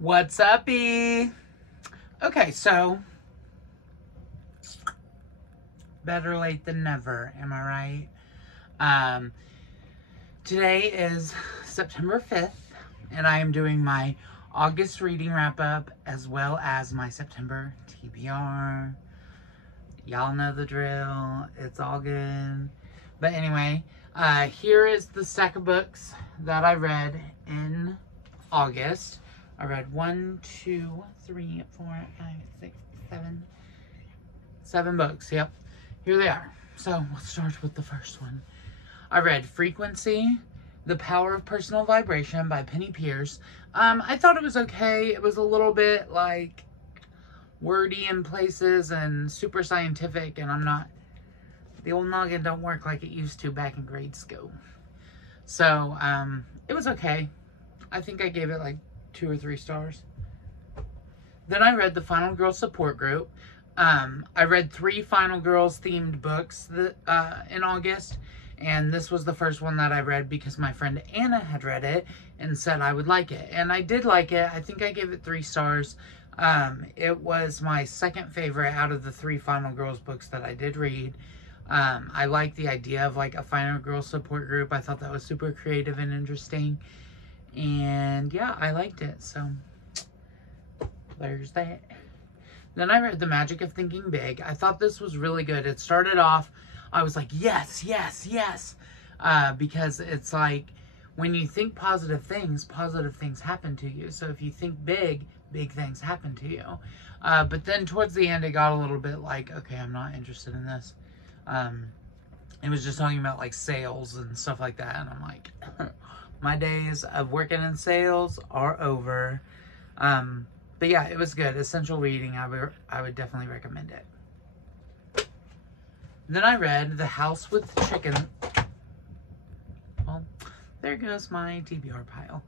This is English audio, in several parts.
What's up-y? Okay, so better late than never, am I right? Today is September 5th, and I am doing my August reading wrap-up as well as my September TBR. Y'all know the drill. It's all good. But anyway, here is the stack of books that I read in August. I read 1, 2, 3, 4, 5, 6, 7 books. Yep, here they are. So let's start with the first one. I read Frequency, The Power of Personal Vibration by Penny Pierce. I thought it was okay. It was a little bit like wordy in places and super scientific, and the old noggin don't work like it used to back in grade school. So it was okay. I think I gave it like 2 or 3 stars. Then I read The Final Girl Support Group. I read 3 Final Girls themed books in August, and this was the first one that I read because my friend Anna had read it and said I would like it. And I did like it. I think I gave it 3 stars. It was my second favorite out of the 3 Final Girls books that I did read. I like the idea of like a Final Girl support group. I thought that was super creative and interesting. And yeah, I liked it. So there's that. Then I read The Magic of Thinking Big. I thought this was really good. It started off, I was like, yes, yes, yes. Because it's like, when you think positive things happen to you. So if you think big things happen to you. But then towards the end, it got a little bit like, okay, I'm not interested in this. It was just talking about like sales and stuff like that. And I'm like, my days of working in sales are over. But yeah, it was good. Essential reading. I would definitely recommend it. Then I read The House with Chicken. Well, there goes my TBR pile.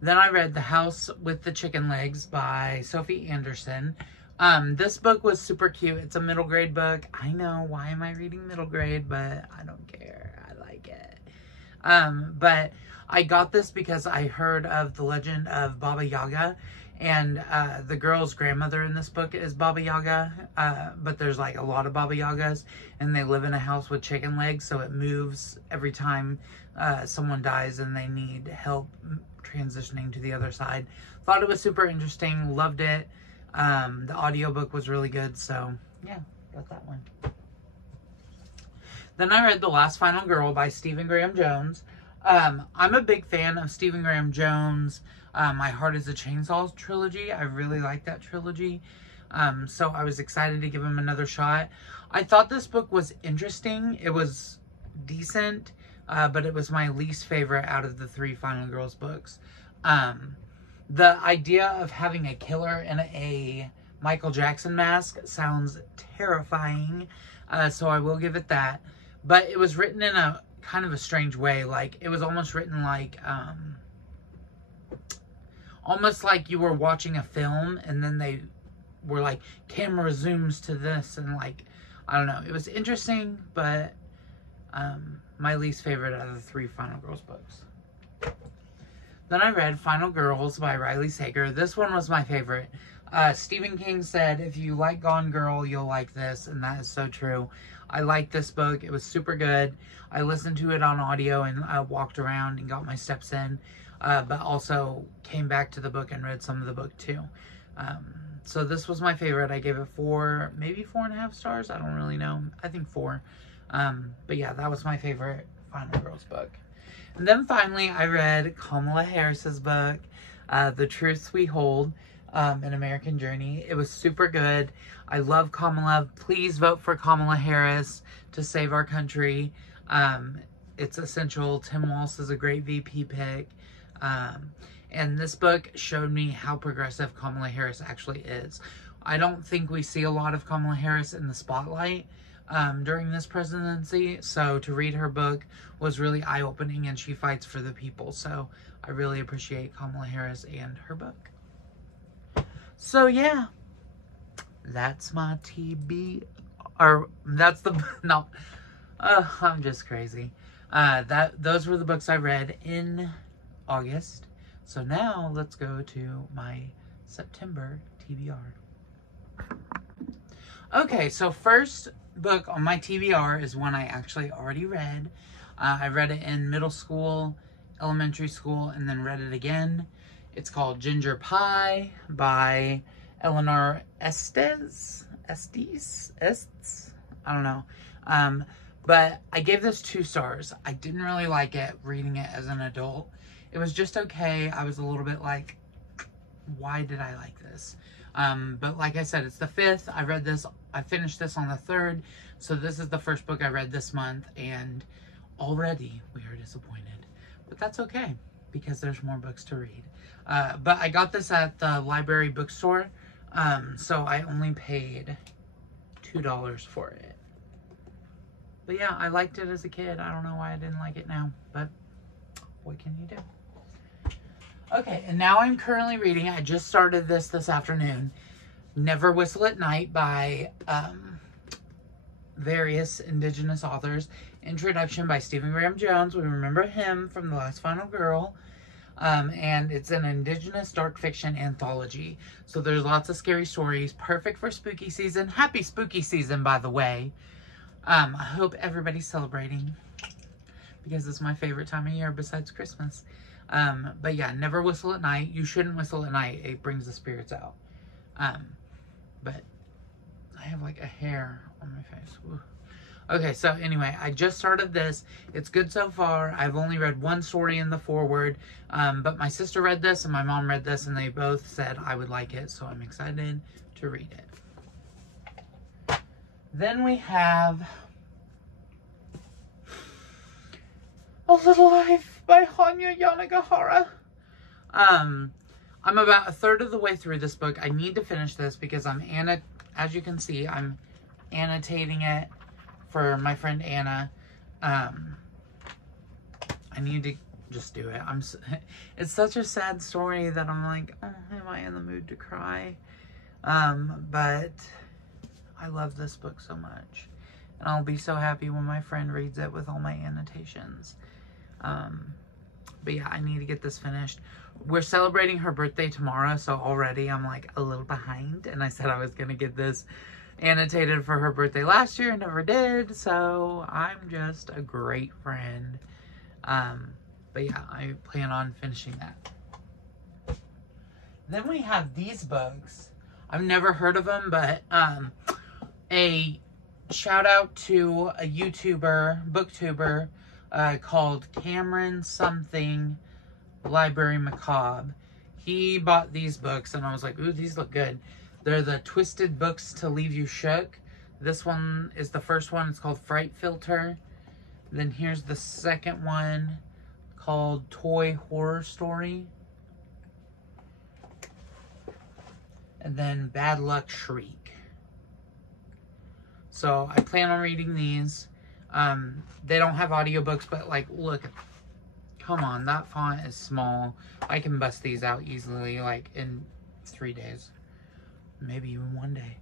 Then I read The House with the Chicken Legs by Sophie Anderson. This book was super cute. It's a middle grade book. I know, why am I reading middle grade? But I don't care. I like it. But I got this because I heard of the legend of Baba Yaga. And the girl's grandmother in this book is Baba Yaga. But there's like a lot of Baba Yagas. And they live in a house with chicken legs. So it moves every time someone dies and they need help transitioning to the other side. Thought it was super interesting. Loved it. The audiobook was really good. So yeah, got that one. Then I read The Last Final Girl by Stephen Graham Jones. I'm a big fan of Stephen Graham Jones. My Heart is a Chainsaw trilogy. I really like that trilogy. So I was excited to give him another shot. I thought this book was interesting. It was decent, but it was my least favorite out of the 3 Final Girls books. The idea of having a killer in a Michael Jackson mask sounds terrifying. So I will give it that. But it was written in a kind of a strange way. Like, it was almost written like, almost like you were watching a film and then they were like, camera zooms to this and like, I don't know. It was interesting, but my least favorite out of the 3 Final Girls books. Then I read Final Girls by Riley Sager. This one was my favorite. Stephen King said, if you like Gone Girl, you'll like this, and that is so true. I liked this book. It was super good. I listened to it on audio and I walked around and got my steps in, but also came back to the book and read some of the book too. So this was my favorite. I gave it 4, maybe 4.5 stars. I don't really know. I think 4. But yeah, that was my favorite Final Girls book. And then finally, I read Kamala Harris's book, The Truths We Hold, An American Journey. It was super good. I love Kamala. Please vote for Kamala Harris to save our country. It's essential. Tim Walz is a great VP pick. And this book showed me how progressive Kamala Harris actually is. I don't think we see a lot of Kamala Harris in the spotlight during this presidency. So to read her book was really eye-opening, and she fights for the people. So I really appreciate Kamala Harris and her book. So yeah, that's my TB, or that's the, no, I'm just crazy. Those were the books I read in August. So now let's go to my September TBR. Okay, so first book on my TBR is one I actually already read. I read it in middle school, elementary school, and then read it again. It's called Ginger Pie by Eleanor Estes. I don't know. But I gave this 2 stars. I didn't really like it reading it as an adult. It was just okay. I was a little bit like, why did I like this? But like I said, it's the 5th. I finished this on the 3rd. So this is the first book I read this month, and already we are disappointed. But that's okay, because there's more books to read. But I got this at the library bookstore. So I only paid $2 for it. But yeah, I liked it as a kid. I don't know why I didn't like it now, but what can you do? Okay, and now I'm currently reading, I just started this afternoon, Never Whistle at Night by various indigenous authors. Introduction by Stephen Graham Jones. We remember him from The Last Final Girl. And it's an indigenous dark fiction anthology. So there's lots of scary stories. Perfect for spooky season. Happy spooky season, by the way. I hope everybody's celebrating, because it's my favorite time of year besides Christmas. But yeah, Never Whistle at Night. You shouldn't whistle at night. It brings the spirits out. But I have like a hair on my face. Woo. Okay, so anyway, I just started this. It's good so far. I've only read 1 story in the foreword. But my sister read this and my mom read this, and they both said I would like it. So I'm excited to read it. Then we have A Little Life by Hanya Yanagihara. I'm about a third of the way through this book. I need to finish this because as you can see, I'm annotating it for my friend Anna. I need to just do it. It's such a sad story that I'm like, oh, am I in the mood to cry? But I love this book so much. And I'll be so happy when my friend reads it with all my annotations. But yeah, I need to get this finished. We're celebrating her birthday tomorrow, so already I'm like a little behind. And I said I was going to get this annotated for her birthday last year, never did. So I'm just a great friend. But yeah, I plan on finishing that. Then we have these books. I've never heard of them, but a shout out to a booktuber called Cameron something Library Macabre. He bought these books and I was like, ooh, these look good. They're the Twisted Books to Leave You Shook. This one is the first one. It's called Fright Filter. Then here's the second one called Toy Horror Story. And then Bad Luck Shriek. So I plan on reading these. They don't have audiobooks, but like, look, come on, that font is small. I can bust these out easily, like in 3 days. Maybe even 1 day.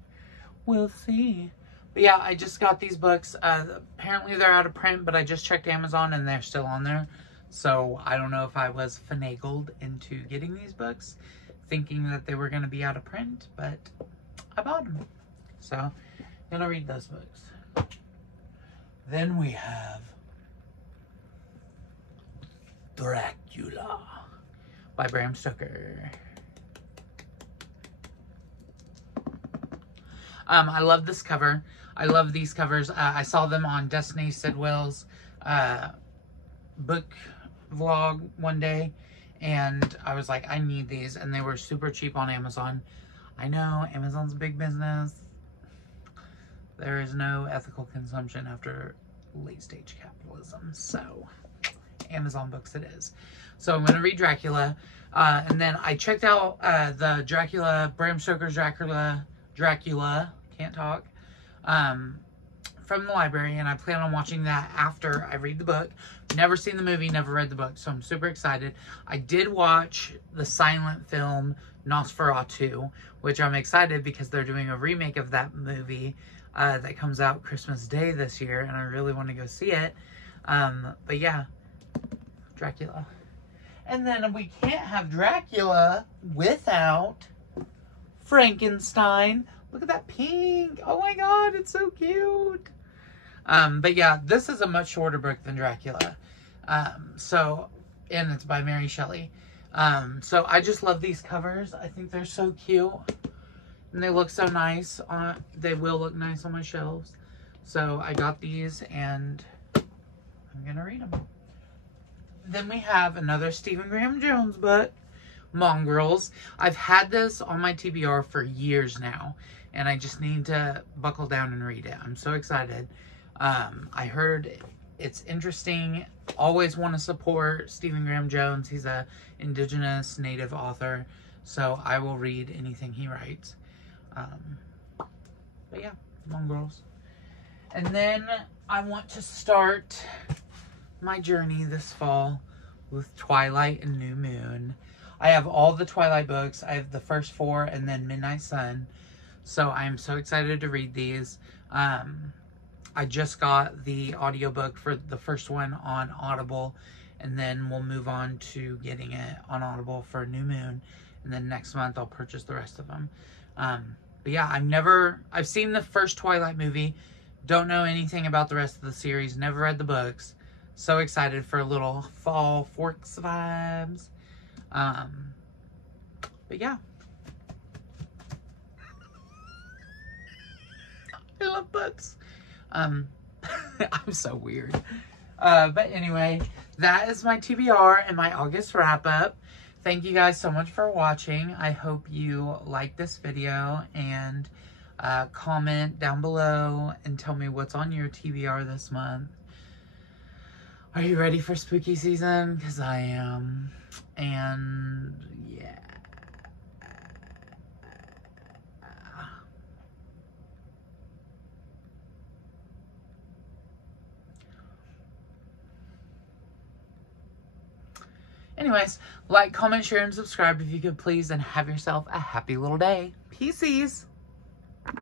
We'll see. But yeah, I just got these books. Apparently they're out of print, but I just checked Amazon and they're still on there. So I don't know if I was finagled into getting these books, thinking that they were going to be out of print, but I bought them. So I'm going to read those books. Then we have Dracula by Bram Stoker. I love this cover. I love these covers. I saw them on Destiny Sidwell's book vlog one day, and I was like, I need these, and they were super cheap on Amazon. I know, Amazon's a big business. There is no ethical consumption after late stage capitalism, so Amazon books it is. So I'm going to read Dracula, and then I checked out the Bram Stoker's Dracula, can't talk, from the library, and I plan on watching that after I read the book. Never seen the movie, never read the book, so I'm super excited. I did watch the silent film Nosferatu, which I'm excited because they're doing a remake of that movie that comes out Christmas Day this year, and I really want to go see it. But yeah, Dracula. And then we can't have Dracula without Frankenstein. Look at that pink. Oh my god, it's so cute. But yeah, this is a much shorter book than Dracula. And it's by Mary Shelley. So I just love these covers. I think they're so cute. And they look so nice. They will look nice on my shelves. So I got these and I'm going to read them. Then we have another Stephen Graham Jones book, Mongrels. I've had this on my TBR for years now. And I just need to buckle down and read it. I'm so excited. I heard it's interesting. Always want to support Stephen Graham Jones. He's a indigenous native author. So I will read anything he writes. But yeah, Mongrels. And then I want to start my journey this fall with Twilight and New Moon. I have all the Twilight books. I have the first 4 and then Midnight Sun. So I'm so excited to read these. I just got the audiobook for the first one on Audible. And then we'll move on to getting it on Audible for New Moon. And then next month I'll purchase the rest of them. But yeah, I've seen the first Twilight movie. Don't know anything about the rest of the series. Never read the books. So excited for a little fall Forks vibes. But yeah. I love books. I'm so weird. But anyway, that is my TBR and my August wrap up. Thank you guys so much for watching. I hope you like this video and comment down below and tell me what's on your TBR this month. Are you ready for spooky season? Because I am. And yeah. Anyways, like, comment, share, and subscribe if you could please, and have yourself a happy little day. Peaceys!